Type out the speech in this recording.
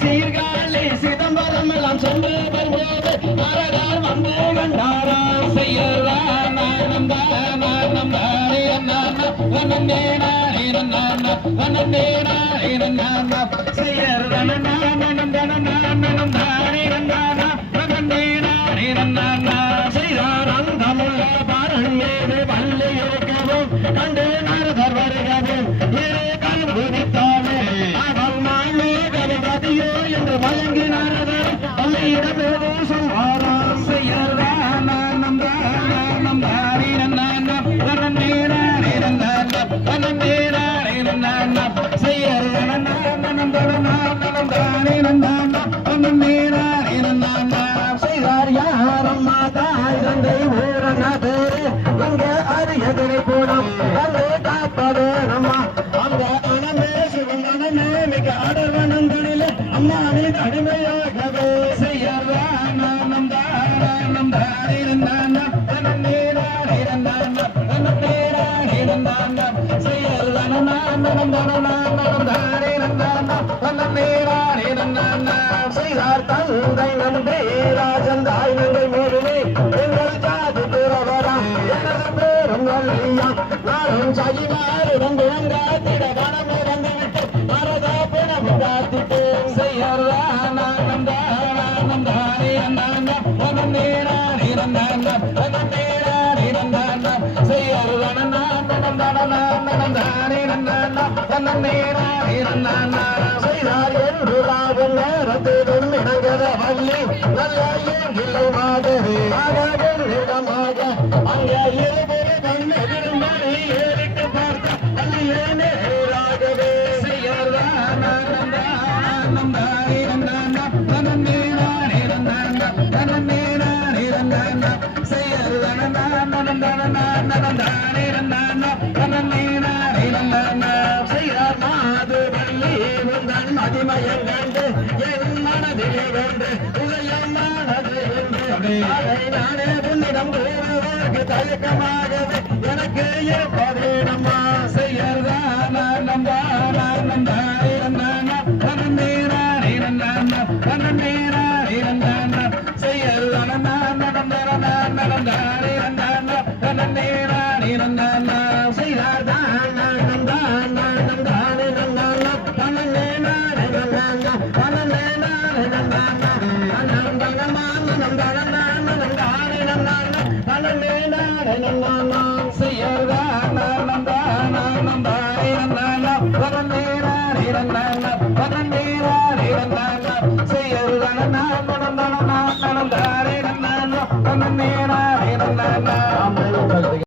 சீர்காழி சிதம்பரம் எல்லாம் சென்று வரும்போது மரதார் வந்து கண்டாரா கண்டு நாரதர் வருகவும் இரு கண் குதித்தானே அவள் மாயோ என்று வழங்கி நாரதர் பள்ளியிடமேதோ சொல்வாராம் செய்தார் யாரும் மாதாய் தந்தை ஊரனது இங்கே அரியதனை போனோம் அங்கே காப்பது நம்மா அந்த அனமே சுகந்தனமே மிக அடர்வனந்தனிலே அம்மா நீ அடிமையாகவே செய்தார் தந்தை நம்பி ராஜன் தாய் நங்கை மேலே எங்கள் ஜாதி பிறவரம் எனது பேருங்கள் நானும் சகிமாறு வந்து வங்காத்திட வனமே வந்துவிட்டு மரதா பிணம் காத்திட்டேன் செய்தார் என்று ராவன் நேரத்திலும் இணங்கத வள்ளி நல்ல இல்லை மாதிரி இடமாக அங்கே இருபது கண்ணெதிரும் மணி ஏறிட்டு பார்த்த அல்லியே நேராகவே மதிமயங்கண்டு என் மனதிலே வென்று உதயமானது என்று அதை நானே உன்னிடம் கூறுவதற்கு தயக்கமாகவே எனக்கு இருப்பதே நம்மா